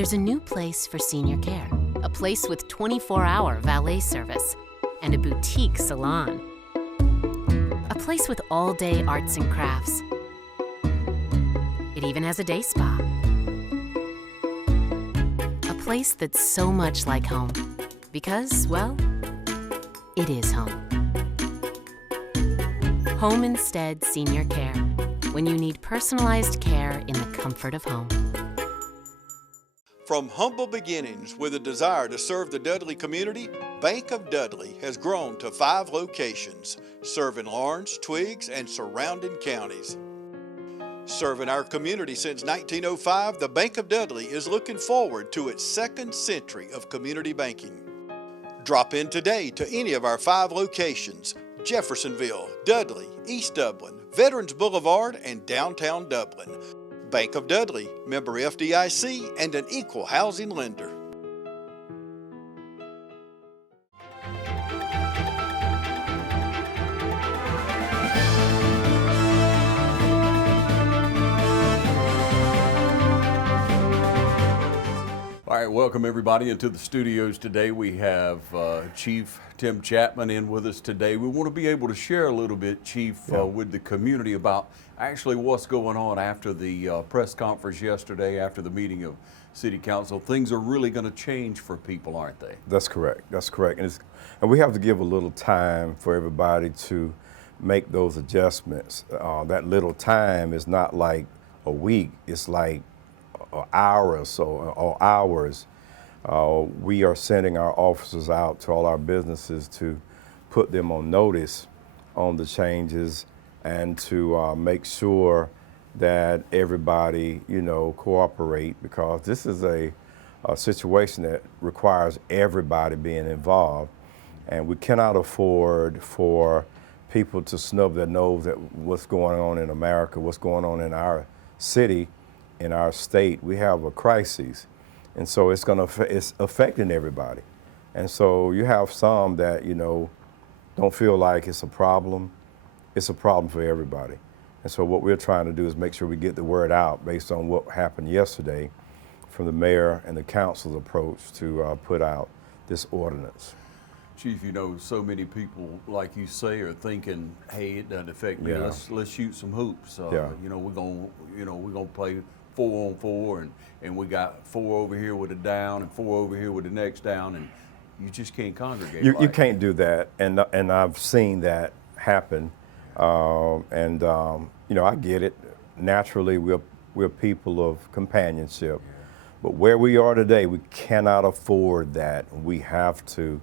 There's a new place for senior care, a place with 24-hour valet service and a boutique salon. A place with all-day arts and crafts. It even has a day spa. A place that's so much like home because, well, it is home. Home Instead Senior Care, when you need personalized care in the comfort of home. From humble beginnings with a desire to serve the Dudley community, Bank of Dudley has grown to 5 locations, serving Lawrence, Twiggs, and surrounding counties. Serving our community since 1905, the Bank of Dudley is looking forward to its 2nd century of community banking. Drop in today to any of our 5 locations: Jeffersonville, Dudley, East Dublin, Veterans Boulevard, and downtown Dublin. Bank of Dudley, member FDIC, and an equal housing lender. All right, welcome everybody into the studios today. We have Chief Tim Chatman in with us today. We want to be able to share a little bit, Chief, with the community about actually what's going on after the press conference yesterday, after the meeting of City Council. Things are really going to change for people, aren't they? That's correct. That's correct. And we have to give a little time for everybody to make those adjustments. That little time is not like a week. It's like an hour or so, or hours. We are sending our officers out to all our businesses to put them on notice on the changes and to make sure that everybody, cooperate, because this is a situation that requires everybody being involved, and we cannot afford for people to snub their nose at what's going on in America, what's going on in our city, in our state. We have a crisis, and so it's affecting everybody. And so you have some that don't feel like it's a problem. It's a problem for everybody. And so what we're trying to do is make sure we get the word out based on what happened yesterday from the mayor and the council's approach to put out this ordinance. Chief, so many people, like you say, are thinking, "Hey, it doesn't affect me. Yeah. Let's shoot some hoops. Yeah. We're gonna play 4-on-4, and we got 4 over here with a down and 4 over here with the next down, and you just can't congregate. You can't do that, and I've seen that happen, I get it. Naturally, we're people of companionship, but where we are today, we cannot afford that. We have to,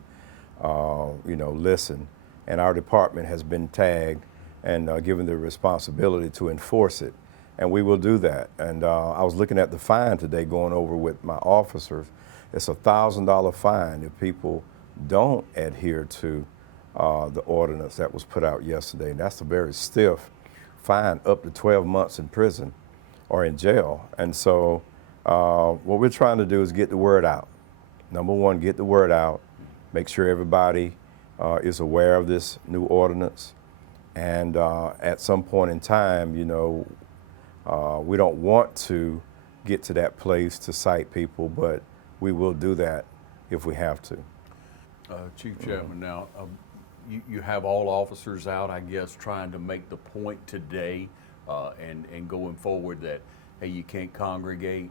listen, and our department has been tagged and given the responsibility to enforce it. And we will do that. And I was looking at the fine today, going over with my officers. It's a $1,000 fine if people don't adhere to the ordinance that was put out yesterday. And that's a very stiff fine, up to 12 months in prison or in jail. And so what we're trying to do is get the word out. Number one, get the word out. Make sure everybody is aware of this new ordinance. And at some point in time, we don't want to get to that place to cite people, but we will do that if we have to. Chief Chatman, now you have all officers out, I guess, trying to make the point today and going forward that, hey, you can't congregate.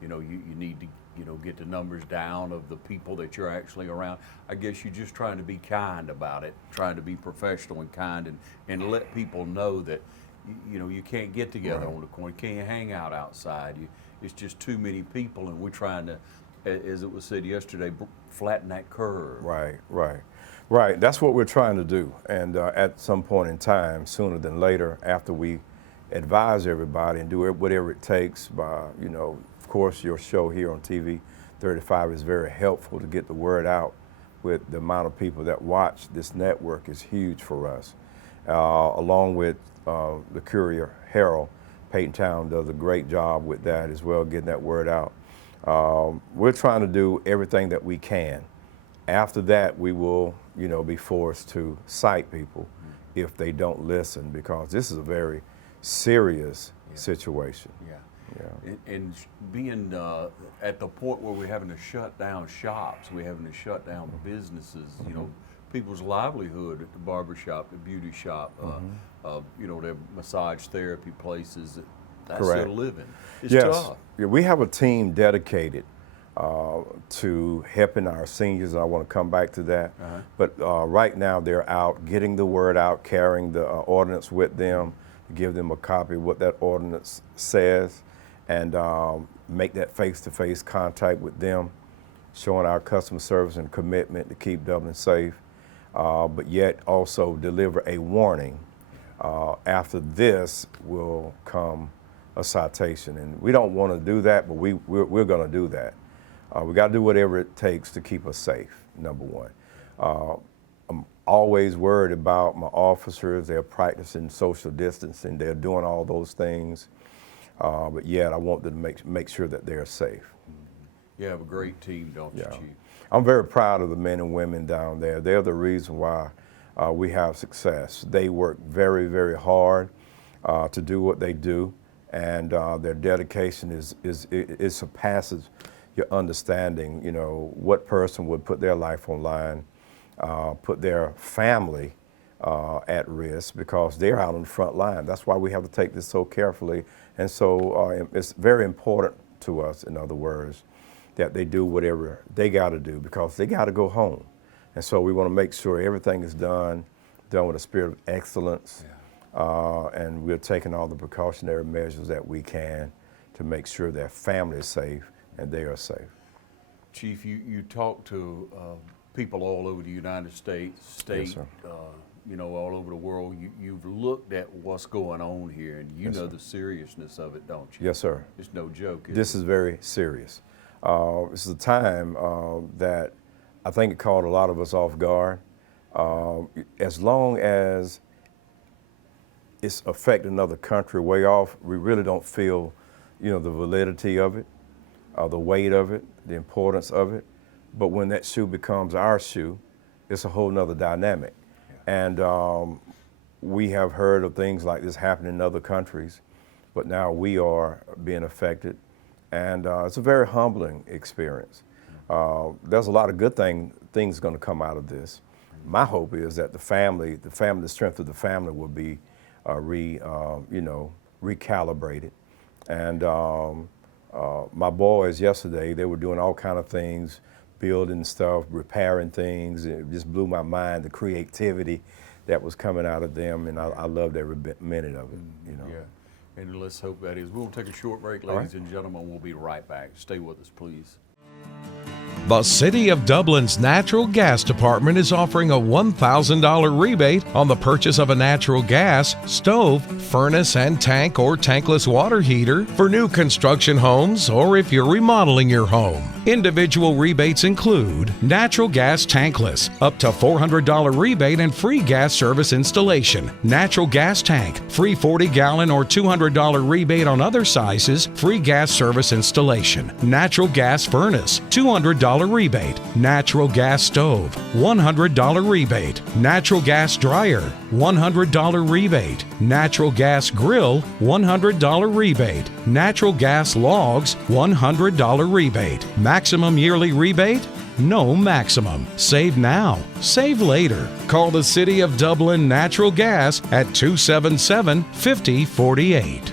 You need to get the numbers down of the people that you're actually around. I guess you're just trying to be kind about it, trying to be professional and kind, and let people know that you can't get together on the corner, you can't hang out outside. It's just too many people, and we're trying to, as it was said yesterday, flatten that curve. Right. That's what we're trying to do. And at some point in time, sooner than later, after we advise everybody and do whatever it takes, of course, your show here on TV 35 is very helpful to get the word out. With the amount of people that watch this network is huge for us. Along with the Courier Herald, Peyton Town does a great job with that as well, getting that word out. We're trying to do everything that we can. After that, we will, be forced to cite people if they don't listen, because this is a very serious situation. Yeah. And being at the point where we're having to shut down shops, we're having to shut down businesses, you know, people's livelihood at the barber shop, the beauty shop, you know, their massage therapy places, that's Correct. their living. It's Yes. tough. Yeah, we have a team dedicated to helping our seniors, and I want to come back to that. But right now they're out getting the word out, carrying the ordinance with them, give them a copy of what that ordinance says, and make that face-to-face contact with them, showing our customer service and commitment to keep Dublin safe, but yet also deliver a warning. After this will come a citation, and we don't want to do that, but we're going to do that. We got to do whatever it takes to keep us safe, number one. I'm always worried about my officers. They're practicing social distancing. They're doing all those things. But yet I want them to make sure that they're safe. You have a great team, don't you, Chief? I'm very proud of the men and women down there. They're the reason why we have success. They work very, very hard to do what they do, and their dedication it surpasses your understanding. You know, what person would put their life on line, put their family at risk, because they're out on the front line. That's why we have to take this so carefully. And so it's very important to us, in other words, that they do whatever they got to do, because they got to go home. And so we want to make sure everything is done with a spirit of excellence, and we're taking all the precautionary measures that we can to make sure their family is safe and they are safe. Chief, you talk to people all over the United States, Yes, sir. you know, all over the world. You've looked at what's going on here, and you Yes, know sir. the seriousness of it, don't you? Yes, sir. It's no joke, is This it? is very serious. This is a time that I think it caught a lot of us off guard. As long as it's affecting another country way off, we really don't feel, you know, the validity of it, the weight of it, the importance of it. But when that shoe becomes our shoe, it's a whole nother dynamic. And we have heard of things like this happening in other countries, but now we are being affected. And it's a very humbling experience. There's a lot of good things going to come out of this. My hope is that the strength of the family will be recalibrated. And my boys yesterday, they were doing all kind of things, building stuff, repairing things. It just blew my mind, the creativity that was coming out of them, and I loved every minute of it. You know. Yeah, and let's hope that is. We'll take a short break, ladies and gentlemen. We'll be right back. Stay with us, please. The City of Dublin's Natural Gas Department is offering a $1,000 rebate on the purchase of a natural gas, stove, furnace and tank or tankless water heater for new construction homes or if you're remodeling your home. Individual rebates include natural gas tankless, up to $400 rebate and free gas service installation. Natural gas tank, free 40-gallon or $200 rebate on other sizes, free gas service installation. Natural gas furnace, $200 rebate. Natural gas stove, $100 rebate. Natural gas dryer, $100 rebate. Natural gas grill, $100 rebate. Natural gas logs, $100 rebate. Maximum yearly rebate? No maximum. Save now. Save later. Call the City of Dublin Natural Gas at 277-5048.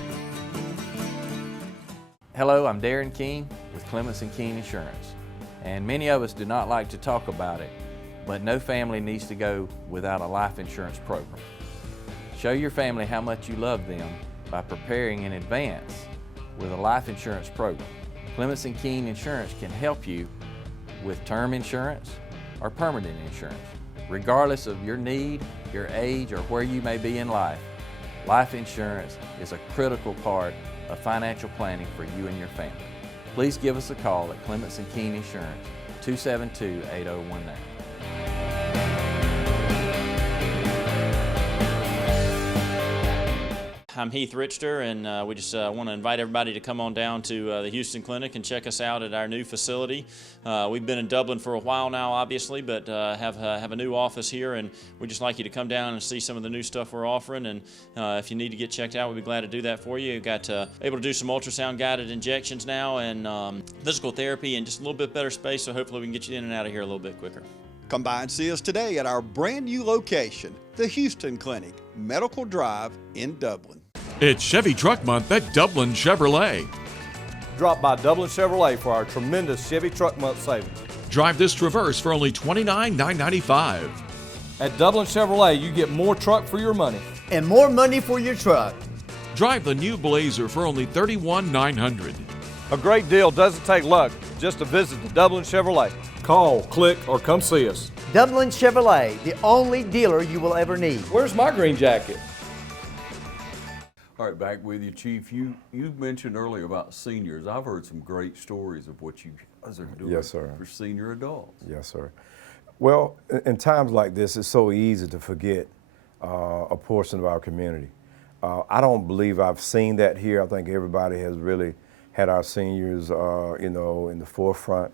Hello, I'm Darren King with Clements & King Insurance. And many of us do not like to talk about it, but no family needs to go without a life insurance program. Show your family how much you love them by preparing in advance with a life insurance program. Clements & King Insurance can help you with term insurance or permanent insurance. Regardless of your need, your age, or where you may be in life, life insurance is a critical part of financial planning for you and your family. Please give us a call at Clements & King Insurance, 272-8019. I'm Heath Richter, and we just want to invite everybody to come on down to the Houston Clinic and check us out at our new facility. We've been in Dublin for a while now, obviously, but have a new office here, and we'd just like you to come down and see some of the new stuff we're offering. And if you need to get checked out, we'd be glad to do that for you. We've got able to do some ultrasound-guided injections now, and physical therapy, and just a little bit better space, so hopefully we can get you in and out of here a little bit quicker. Come by and see us today at our brand new location, the Houston Clinic, Medical Drive in Dublin. It's Chevy Truck Month at Dublin Chevrolet. Drop by Dublin Chevrolet for our tremendous Chevy Truck Month savings. Drive this Traverse for only $29,995. At Dublin Chevrolet, you get more truck for your money. And more money for your truck. Drive the new Blazer for only $31,900. A great deal doesn't take luck just to visit the Dublin Chevrolet. Call, click, or come see us. Dublin Chevrolet, the only dealer you will ever need. Where's my green jacket? All right, back with you, Chief. You mentioned earlier about seniors. I've heard some great stories of what you guys are doing Yes, sir. for senior adults. Yes, sir. Well, in times like this, it's so easy to forget a portion of our community. I don't believe I've seen that here. I think everybody has really had our seniors, in the forefront.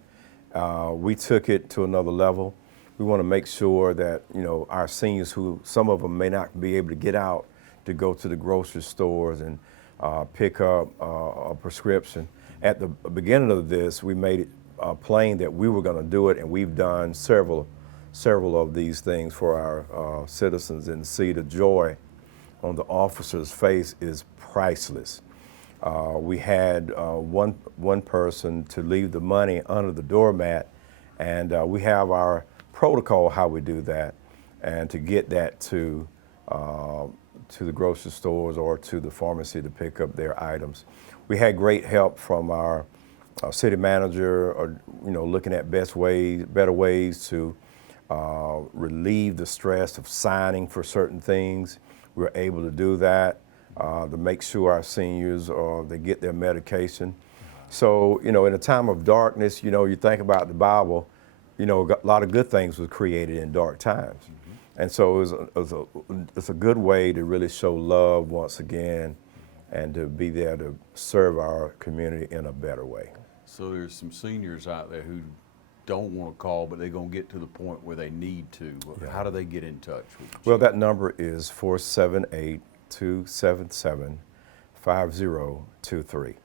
We took it to another level. We want to make sure that, our seniors, who some of them may not be able to get out to go to the grocery stores and pick up a prescription. At the beginning of this, we made it plain that we were going to do it, and we've done several of these things for our citizens, and see the joy on the officer's face is priceless. We had one person to leave the money under the doormat, and we have our protocol how we do that, and to get that to the grocery stores or to the pharmacy to pick up their items. We had great help from our city manager, looking at better ways to relieve the stress of signing for certain things. We were able to do that. To make sure our seniors they get their medication. So, in a time of darkness, you think about the Bible, a lot of good things were created in dark times. Mm-hmm. And so it's a good way to really show love once again, and to be there to serve our community in a better way. So there's some seniors out there who don't want to call, but they're going to get to the point where they need to. Yeah. How do they get in touch with you? Well, that number is 478-277-5023.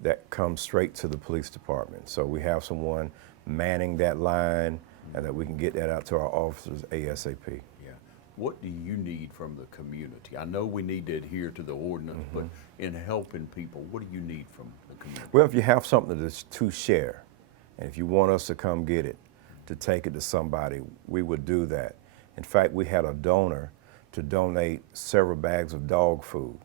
That comes straight to the police department. So we have someone manning that line, and that we can get that out to our officers ASAP. Yeah. What do you need from the community? I know we need to adhere to the ordinance, mm-hmm. but in helping people, what do you need from the community? Well, if you have something to share, and if you want us to come get it, to take it to somebody, we would do that. In fact, we had a donor to donate several bags of dog food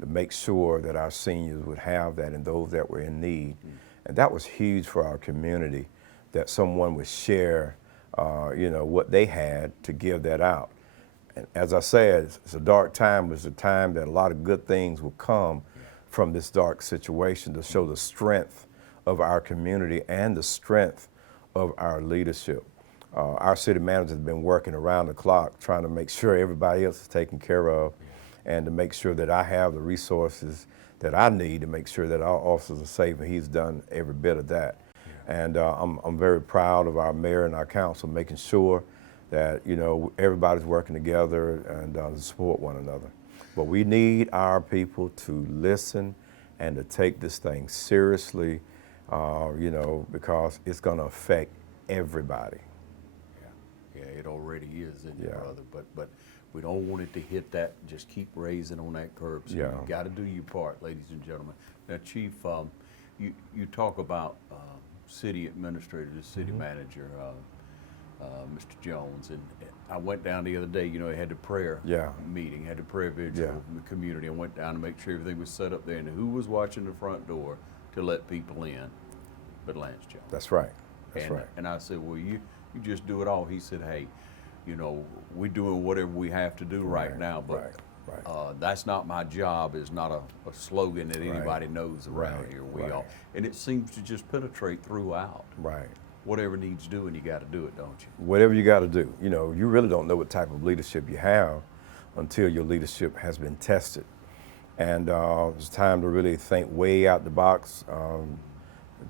to make sure that our seniors would have that, and those that were in need. Mm. And that was huge for our community, that someone would share, what they had to give that out. And as I said, it's a dark time, but it's a time that a lot of good things will come from this dark situation, to show the strength of our community and the strength of our leadership. Our city manager has been working around the clock trying to make sure everybody else is taken care of, and to make sure that I have the resources that I need to make sure that our officers are safe, and he's done every bit of that. And I'm very proud of our mayor and our council making sure that everybody's working together and to support one another. But we need our people to listen and to take this thing seriously, because it's going to affect everybody. Yeah, it already is, isn't it, brother? But we don't want it to hit that. Just keep raising on that curb. So you got to do your part, ladies and gentlemen. Now, Chief, you talk about city administrator, the city manager, Mr. Jones, and I went down the other day. He had the prayer meeting, had the prayer vigil in the community. I went down to make sure everything was set up there, and who was watching the front door to let people in but Lance Jones. That's right. That's right. And I said, well, you just do it all. He said, hey, we're doing whatever we have to do right now, but that's not my job is not a slogan that anybody knows around here. We all, and it seems to just penetrate throughout. Right. Whatever needs doing, you got to do it, don't you? Whatever you got to do. You really don't know what type of leadership you have until your leadership has been tested. And it's time to really think way out the box.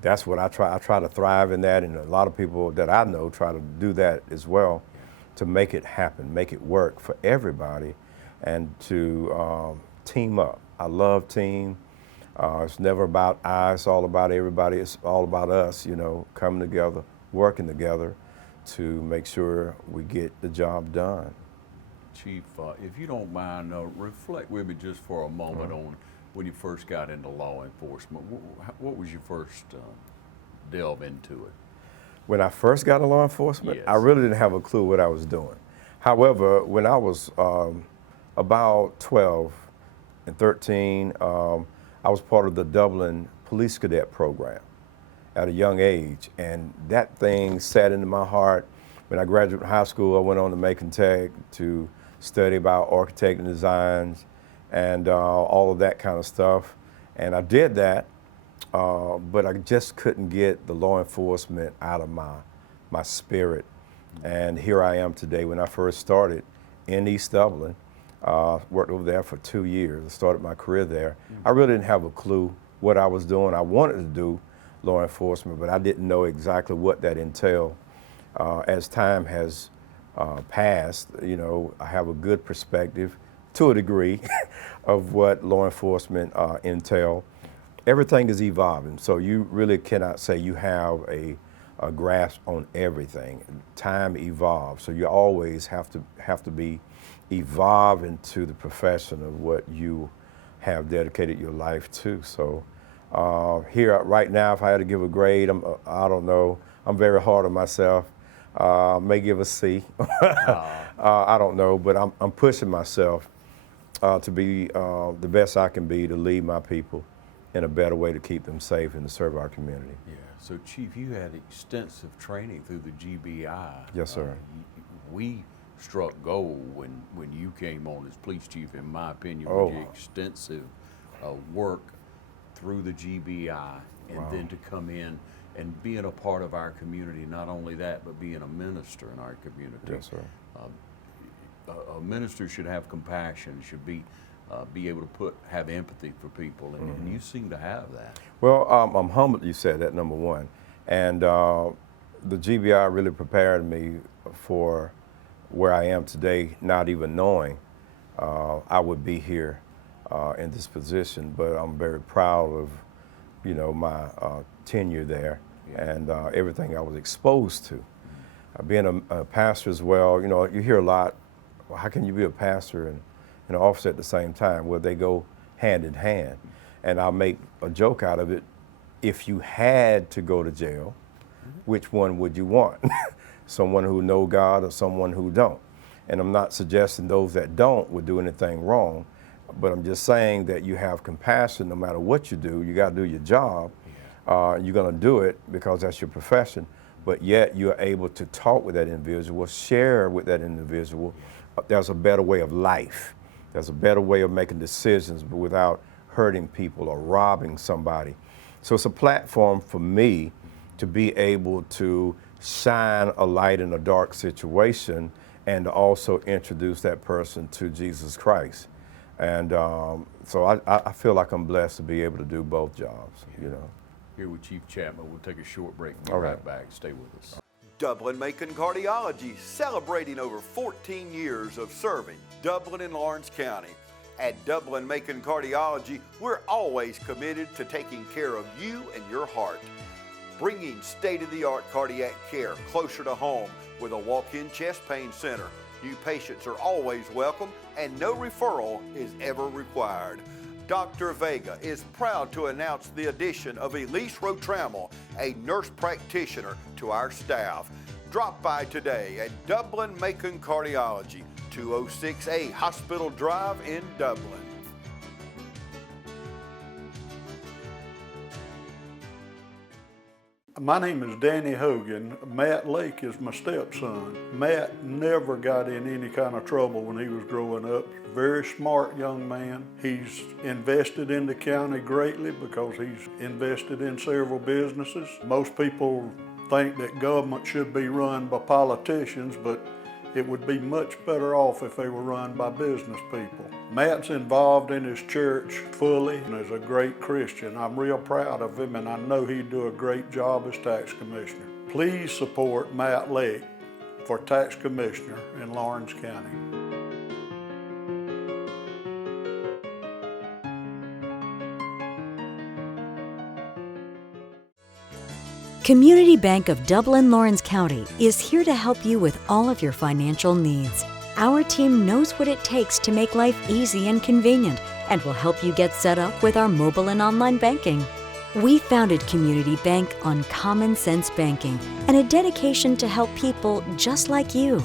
That's what I try to thrive in that, and a lot of people that I know try to do that as well, to make it happen, make it work for everybody, and to team up. I love team. It's never about I, it's all about everybody. It's all about us, you know, coming together, working together to make sure we get the job done. Chief, if you don't mind, reflect with me just for a moment on when you first got into law enforcement. What was your first delve into it? When I first got into law enforcement, Yes. I really didn't have a clue what I was doing. However, when I was about 12 and 13, I was part of the Dublin Police Cadet Program at a young age, and that thing sat into my heart. When I graduated high school, I went on to Macon Tech to study about architect and designs and all of that kind of stuff. And I did that, but I just couldn't get the law enforcement out of my spirit. And here I am today. When I first started in East Dublin, worked over there for 2 years. I started my career there. I really didn't have a clue what I was doing. I wanted to do law enforcement, but I didn't know exactly what that entailed. As time has passed, you know, I have a good perspective, to a degree, of what law enforcement entail. Everything is evolving, so you really cannot say you have a grasp on everything. Time evolves, so you always have to be evolving to the profession of what you have dedicated your life to. So here right now, if I had to give a grade, I don't know. I'm very hard on myself. May give a C. I don't know, but I'm pushing myself to be the best I can be, to lead my people in a better way, to keep them safe and to serve our community. Yeah. So, Chief, you had extensive training through the GBI. Yes, sir. We struck gold when you came on as police chief, in my opinion, Oh. with your extensive work through the GBI, and Wow. then to come in and being a part of our community. Not only that, but being a minister in our community. Yes, sir. A minister should have compassion, should be able to have empathy for people, and you seem to have that. Well, I'm humbled you said that, number one. And the GBI really prepared me for where I am today, not even knowing I would be here in this position. But I'm very proud of, you know, my tenure there and everything I was exposed to. Being a pastor as well, you know, you hear a lot, well, how can you be a pastor and an officer at the same time? Well, they go hand in hand. And I'll make a joke out of it. If you had to go to jail, which one would you want? Someone who know God or someone who don't? And I'm not suggesting those that don't would do anything wrong, but I'm just saying that you have compassion no matter what you do. You got to do your job. You're going to do it because that's your profession, but yet you're able to talk with that individual, share with that individual. There's a better way of life. There's a better way of making decisions, but without hurting people or robbing somebody. So it's a platform for me to be able to shine a light in a dark situation and to also introduce that person to Jesus Christ. And so I feel like I'm blessed to be able to do both jobs, you know. Here with Chief Chatman, we'll take a short break and be All right right. back. Stay with us. Dublin-Macon Cardiology, celebrating over 14 years of serving Dublin and Lawrence County. At Dublin-Macon Cardiology, we're always committed to taking care of you and your heart. Bringing state-of-the-art cardiac care closer to home with a walk-in chest pain center. New patients are always welcome and no referral is ever required. Dr. Vega is proud to announce the addition of Elise Rotrammel, a nurse practitioner, to our staff. Drop by today at Dublin-Macon Cardiology, 206A Hospital Drive in Dublin. My name is Danny Hogan. Matt Lake is my stepson. Matt never got in any kind of trouble when he was growing up. Very smart young man. He's invested in the county greatly because he's invested in several businesses. Most people think that government should be run by politicians, but it would be much better off if they were run by business people. Matt's involved in his church fully and is a great Christian. I'm real proud of him, and I know he'd do a great job as tax commissioner. Please support Matt Lake for tax commissioner in Lawrence County. Community Bank of Dublin, Lawrence County is here to help you with all of your financial needs. Our team knows what it takes to make life easy and convenient and will help you get set up with our mobile and online banking. We founded Community Bank on common sense banking and a dedication to help people just like you.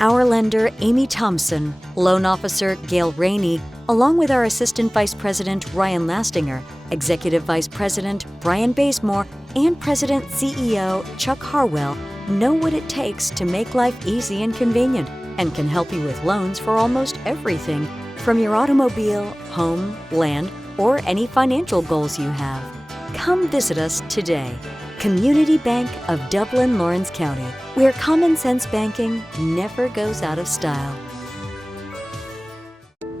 Our lender, Amy Thompson, loan officer, Gail Rainey, along with our Assistant Vice President, Ryan Lastinger, Executive Vice President, Brian Bazemore, and President CEO, Chuck Harwell, know what it takes to make life easy and convenient and can help you with loans for almost everything, from your automobile, home, land, or any financial goals you have. Come visit us today. Community Bank of Dublin, Lawrence County, where common sense banking never goes out of style.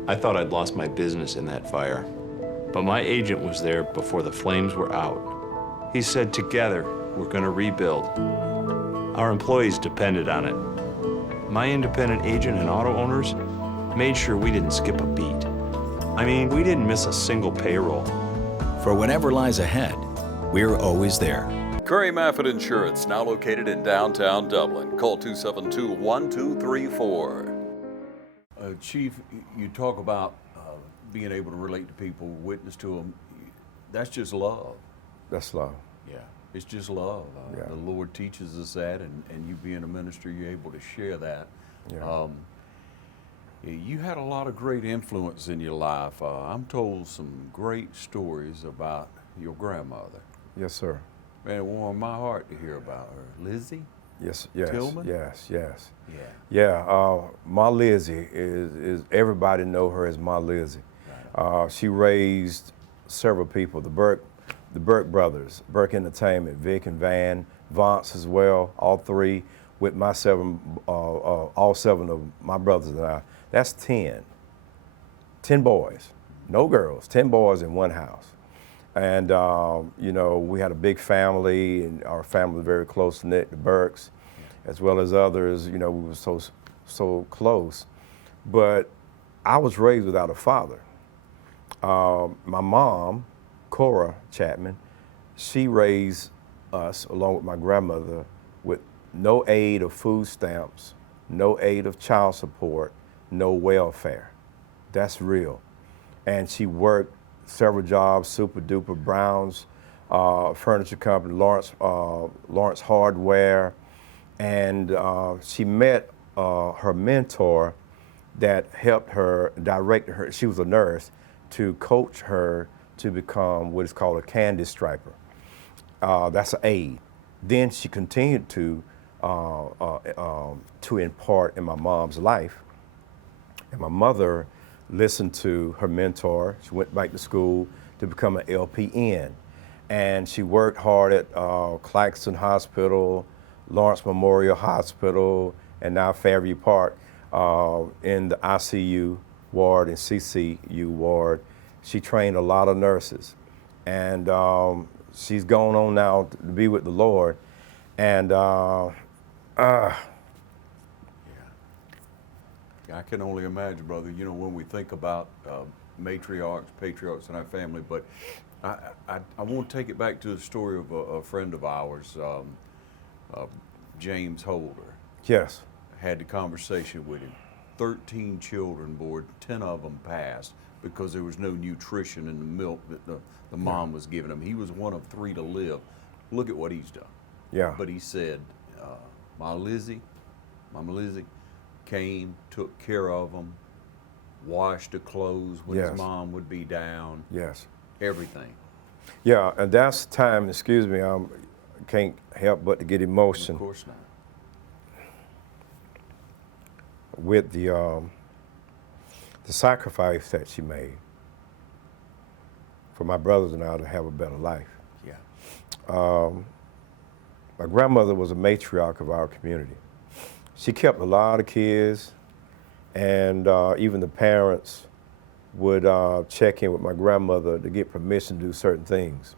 I thought I'd lost my business in that fire, but my agent was there before the flames were out. He said, together, we're going to rebuild. Our employees depended on it. My independent agent and auto owners made sure we didn't skip a beat. I mean, we didn't miss a single payroll. For whatever lies ahead, we're always there. Curry Maffett Insurance, now located in downtown Dublin. Call 272-1234. Chief, you talk about being able to relate to people, witness to them. That's just love. That's love. Yeah, it's just love. Yeah. The Lord teaches us that, and you being a minister, you're able to share that. Yeah. You had a lot of great influence in your life. I'm told some great stories about your grandmother. Yes, sir. Man, it warmed my heart to hear about her. Lizzie? Yes, Tillman? yes. Yeah. Ma Lizzie is everybody know her as Ma Lizzie. Right. She raised several people, the Burke brothers, Burke Entertainment, Vic and Van, Vance as well, all three with my all seven of my brothers and I. That's 10 boys, no girls, 10 boys in one house. And, you know, we had a big family, and our family was very close-knit, the Burkes, as well as others. You know, we were so close. But I was raised without a father. My mom, Cora Chatman, she raised us, along with my grandmother, with no aid of food stamps, no aid of child support, no welfare. That's real. And she worked several jobs, Super Duper Brown's Furniture Company, Lawrence Hardware, and she met her mentor that helped her, direct her, she was a nurse, to coach her to become what is called a candy striper. That's an aid. Then she continued to impart in my mom's life. And my mother listened to her mentor. She went back to school to become an LPN. And she worked hard at Claxton Hospital, Lawrence Memorial Hospital, and now Fairview Park in the ICU ward and CCU ward. She trained a lot of nurses. And she's gone on now to be with the Lord. And I can only imagine, brother, you know, when we think about matriarchs, patriarchs in our family, but I want to take it back to the story of a friend of ours, James Holder. Yes. Had the conversation with him. 13 children born, 10 of them passed because there was no nutrition in the milk that the mom was giving him. He was one of 3 to live. Look at what he's done. Yeah. But he said, Mama Lizzie came, took care of them, washed the clothes when his mom would be down. Yes. Everything. Yeah, and that's time, excuse me, I can't help but to get emotion. Of course not. With the sacrifice that she made for my brothers and I to have a better life. Yeah. My grandmother was a matriarch of our community. She kept a lot of kids, and even the parents would check in with my grandmother to get permission to do certain things.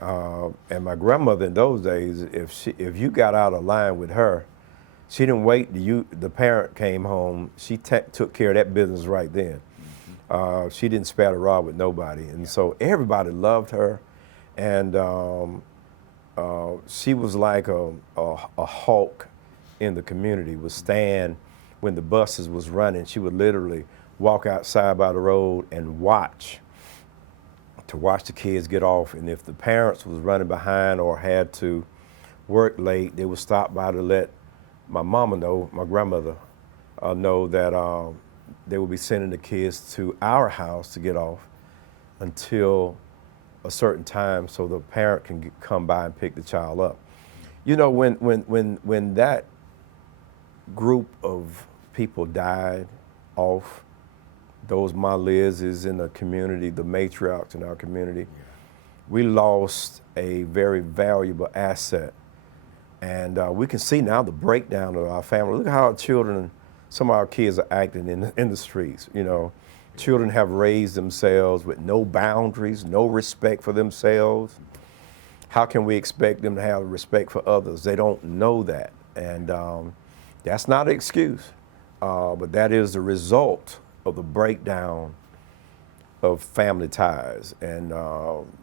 And my grandmother in those days, if you got out of line with her, she didn't wait till the parent came home. She took care of that business right then. She didn't spare the rod with nobody. And so everybody loved her. And she was like a hawk in the community, would stand when the buses was running. She would literally walk outside by the road and watch the kids get off. And if the parents was running behind or had to work late, they would stop by to let my mama know, my grandmother, know that they would be sending the kids to our house to get off until a certain time so the parent can come by and pick the child up. You know, when that group of people died off, those Ma Liz's in the community, the matriarchs in our community, we lost a very valuable asset. And we can see now the breakdown of our family. Look how our children, some of our kids are acting in the streets. You know, children have raised themselves with no boundaries, no respect for themselves. How can we expect them to have respect for others? They don't know that. And that's not an excuse, but that is the result of the breakdown of family ties and,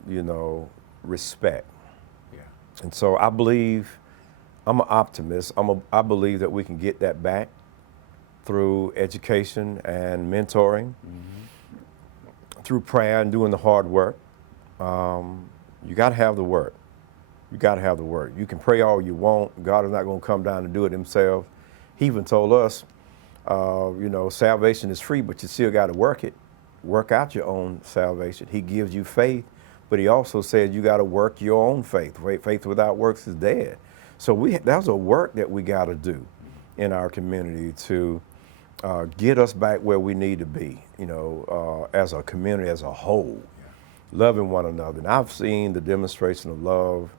you know, respect. Yeah. And so I believe, I'm an optimist. I believe that we can get that back through education and mentoring, through prayer and doing the hard work. You got to have the work. You got to have the work. You can pray all you want. God is not going to come down and do it himself. He even told us, you know, salvation is free, but you still got to work it. Work out your own salvation. He gives you faith, but he also said you got to work your own faith. Faith without works is dead. So that's a work that we got to do in our community to get us back where we need to be, you know, as a community as a whole, loving one another. And I've seen the demonstration of love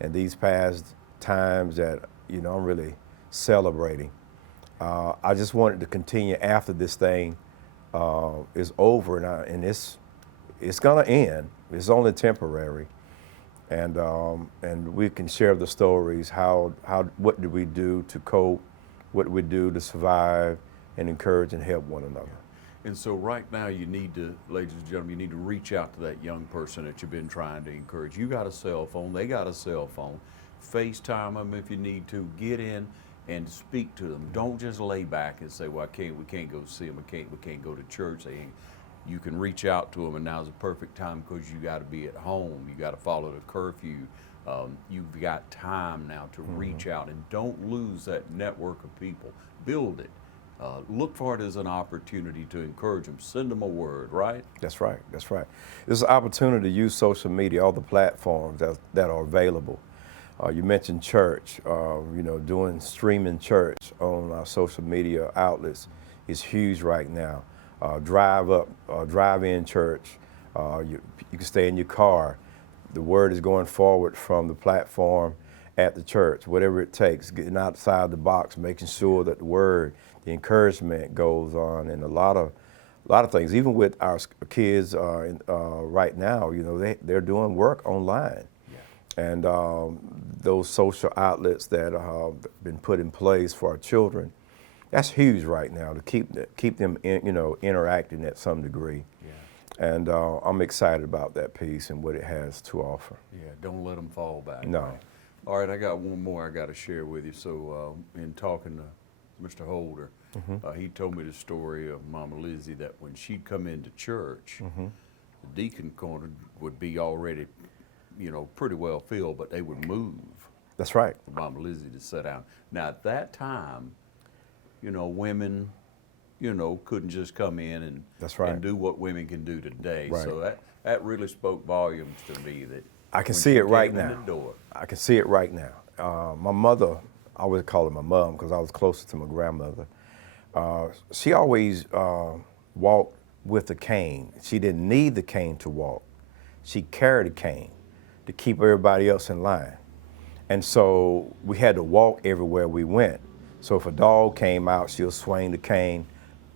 in these past times that, you know, I'm really celebrating. I just wanted to continue after this thing is over, and it's gonna end. It's only temporary. And we can share the stories, what did we do to cope, what did we do to survive and encourage and help one another. And so right now you need to, ladies and gentlemen, you need to reach out to that young person that you've been trying to encourage. You got a cell phone, they got a cell phone. FaceTime them if you need to. Get in and speak to them. Don't just lay back and say, well, we can't go see them, we can't go to church. You can reach out to them, and now's the perfect time because you got to be at home. You got to follow the curfew. You've got time now to reach out, and don't lose that network of people. Build it. Look for it as an opportunity to encourage them. Send them a word, right? That's right. That's right. It's an opportunity to use social media, all the platforms that are available. You mentioned church. You know, doing streaming church on our social media outlets is huge right now. Drive-in church. You can stay in your car. The word is going forward from the platform at the church, whatever it takes, getting outside the box, making sure that the word, the encouragement goes on, and a lot of things. Even with our kids right now, you know, they're doing work online. Yeah. And those social outlets that have been put in place for our children, that's huge right now to keep them you know, interacting at some degree. Yeah. And I'm excited about that piece and what it has to offer. Yeah, don't let them fall back. No. Right? All right, I got one more I got to share with you. So in talking to Mr. Holder, he told me the story of Mama Lizzie that when she'd come into church, the deacon corner would be already, you know, pretty well filled, but they would move. That's right. For Mama Lizzie to sit down. Now at that time, you know, women, you know, couldn't just come in and, that's right, and do what women can do today. Right. So that really spoke volumes to me. That I can see it right now. Door, I can see it right now. My mother, I always call her my mom because I was closer to my grandmother. She always walked with a cane. She didn't need the cane to walk. She carried a cane to keep everybody else in line. And so we had to walk everywhere we went. So if a dog came out, she'll swing the cane,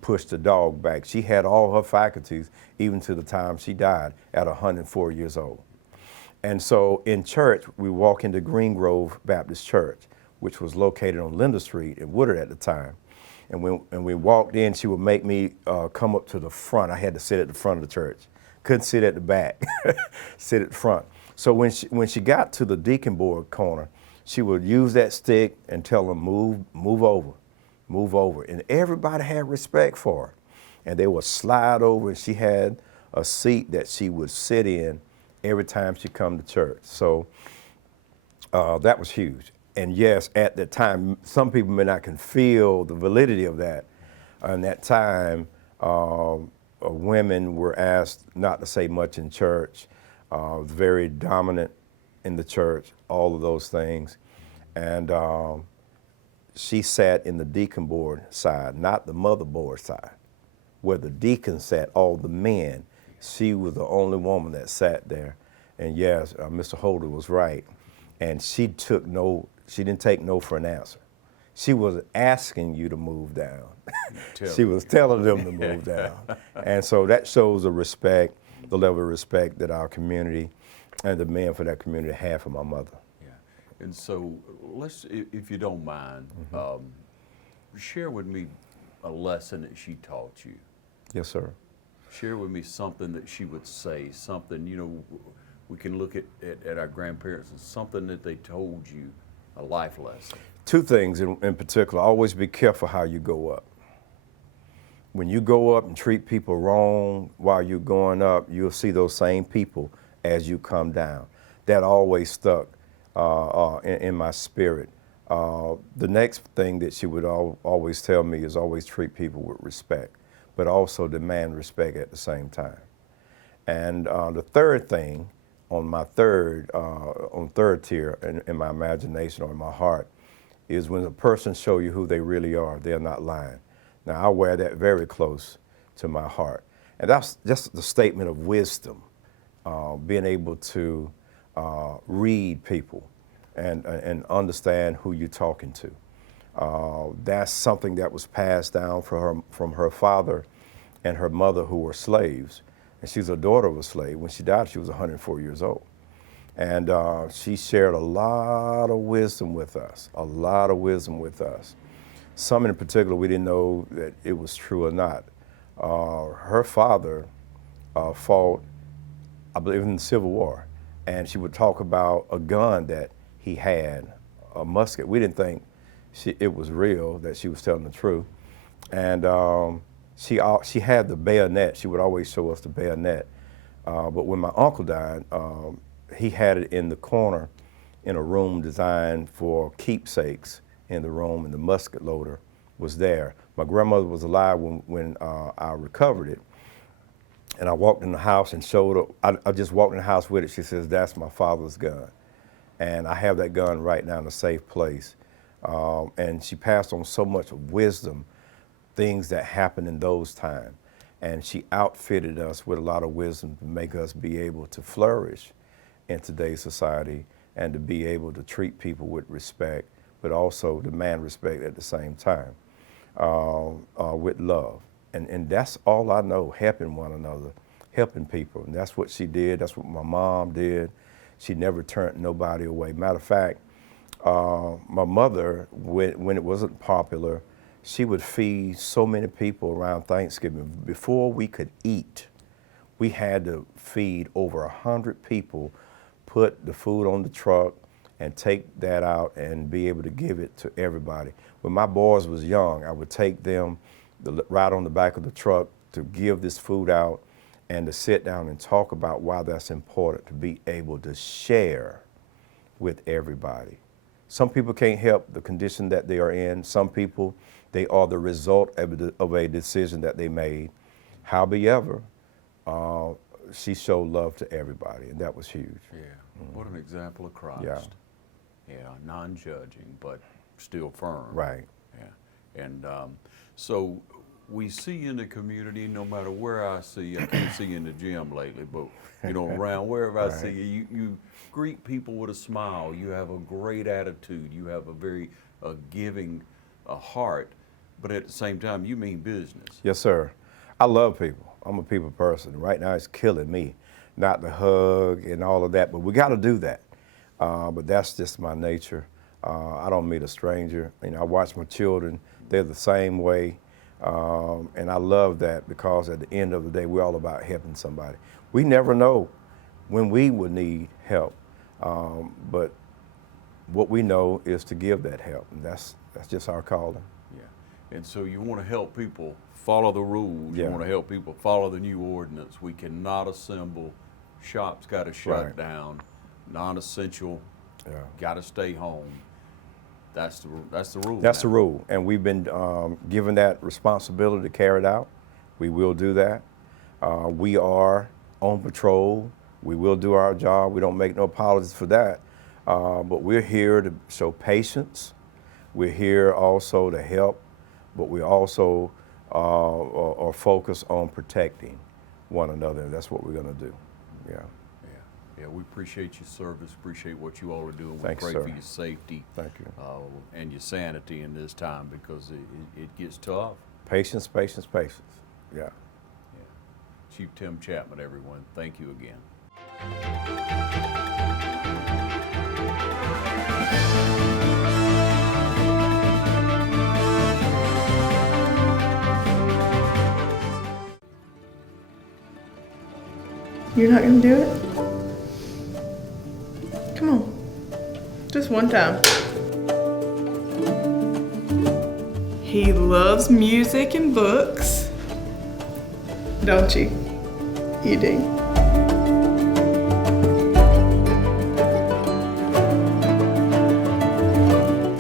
push the dog back. She had all her faculties, even to the time she died at 104 years old. And so in church, we walk into Green Grove Baptist Church, which was located on Linda Street in Woodard at the time. And when we walked in, she would make me come up to the front. I had to sit at the front of the church. Couldn't sit at the back, sit at the front. So when she got to the deacon board corner, she would use that stick and tell them, move over, move over. And everybody had respect for her. And they would slide over, and she had a seat that she would sit in every time she come to church. So that was huge. And yes, at the time, some people may not can feel the validity of that. In that time, women were asked not to say much in church, very dominant in the church, all of those things. And she sat in the deacon board side, not the mother board side, where the deacon sat, all the men. She was the only woman that sat there. And yes, Mr. Holder was right. And she didn't take no for an answer. She was asking you to move down. She was telling them to move down. And so that shows the respect, the level of respect that our community and the men for that community have for my mother. Yeah. And so let's, if you don't mind, share with me a lesson that she taught you. Yes, sir. Share with me something that she would say, something, you know, we can look at our grandparents and something that they told you, a life lesson. Two things in particular. Always be careful how you go up. When you go up and treat people wrong while you're going up, you'll see those same people as you come down. That always stuck in my spirit. The next thing that she would always tell me is always treat people with respect, but also demand respect at the same time. And the third thing, on third tier in my imagination or in my heart, is when a person show you who they really are, they're not lying. Now, I wear that very close to my heart. And that's just the statement of wisdom, being able to read people and understand who you're talking to. That's something that was passed down from her father and her mother, who were slaves. And she's a daughter of a slave. When she died, she was 104 years old. And she shared a lot of wisdom with us, a lot of wisdom with us. Some in particular, we didn't know that it was true or not. Her father fought, I believe, in the Civil War. And she would talk about a gun that he had, a musket. We didn't think it was real, that she was telling the truth. And she had the bayonet. She would always show us the bayonet. But when my uncle died, he had it in the corner in a room designed for keepsakes in the room, and the musket loader was there. My grandmother was alive when I recovered it. And I walked in the house and showed her, I just walked in the house with it. She says, that's my father's gun. And I have that gun right now in a safe place. And she passed on so much wisdom, things that happened in those times. And she outfitted us with a lot of wisdom to make us be able to flourish in today's society and to be able to treat people with respect, but also demand respect at the same time, with love. And that's all I know, helping one another, helping people. And that's what she did. That's what my mom did. She never turned nobody away. Matter of fact, my mother, when it wasn't popular, she would feed so many people around Thanksgiving. Before we could eat, we had to feed over 100 people, put the food on the truck, and take that out and be able to give it to everybody. When my boys was young, I would take them ride on the back of the truck to give this food out and to sit down and talk about why that's important, to be able to share with everybody. Some people can't help the condition that they are in. Some people, they are the result of a decision that they made. However, she showed love to everybody, and that was huge. Yeah, what an example of Christ. Yeah, non-judging, but still firm. Right. Yeah, and so we see you in the community, no matter where I see you. I can't see you in the gym lately, but you know, around wherever I see you, you greet people with a smile. You have a great attitude. You have a very giving a heart, but at the same time, you mean business. Yes, sir. I love people. I'm a people person. Right now, it's killing me, not the hug and all of that, but we got to do that. But that's just my nature. I don't meet a stranger. You know, I watch my children. They're the same way. And I love that because at the end of the day, we're all about helping somebody. We never know when we would need help, but what we know is to give that help, and that's just our calling. Yeah, and so you want to help people follow the rules. Yeah. You want to help people follow the new ordinance. We cannot assemble. Shops got to shut down. Non-essential, got to stay home. That's the rule. That's the rule, and we've been given that responsibility to carry it out. We will do that. We are on patrol. We will do our job. We don't make no apologies for that. But we're here to show patience. We're here also to help, but we also are focused on protecting one another, and that's what we're going to do. Yeah. Yeah, we appreciate your service, appreciate what you all are doing. Thanks, we pray sir. for your safety. Thank you. And your sanity in this time, because it gets tough. Patience, patience, patience. Yeah. Chief Tim Chatman, everyone, thank you again. You're not gonna do it? Come on. Just one time. He loves music and books. Don't you? You do.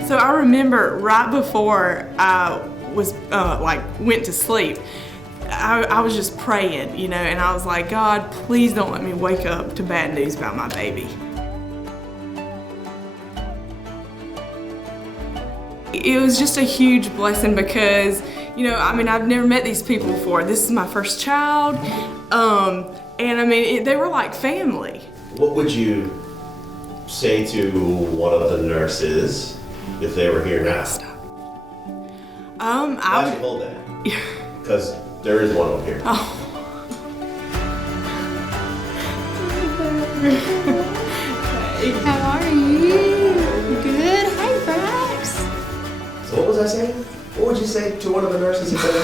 So I remember right before I was went to sleep, I was just praying, you know, and I was like, God, please don't let me wake up to bad news about my baby. It was just a huge blessing because, you know, I mean, I've never met these people before. This is my first child, and I mean, they were like family. What would you say to one of the nurses if they were here now? Why'd you hold that? Because there is one over here. Oh. Hey, how are you? Good. Hi, Brax. So what was I saying? What would you say to one of the nurses if they were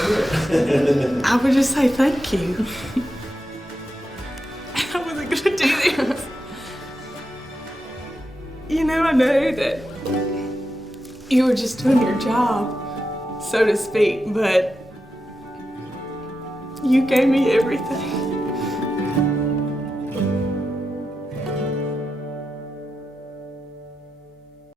here? I would just say thank you. I wasn't gonna do this. You know, I know that you were just doing your job, so to speak, but you gave me everything.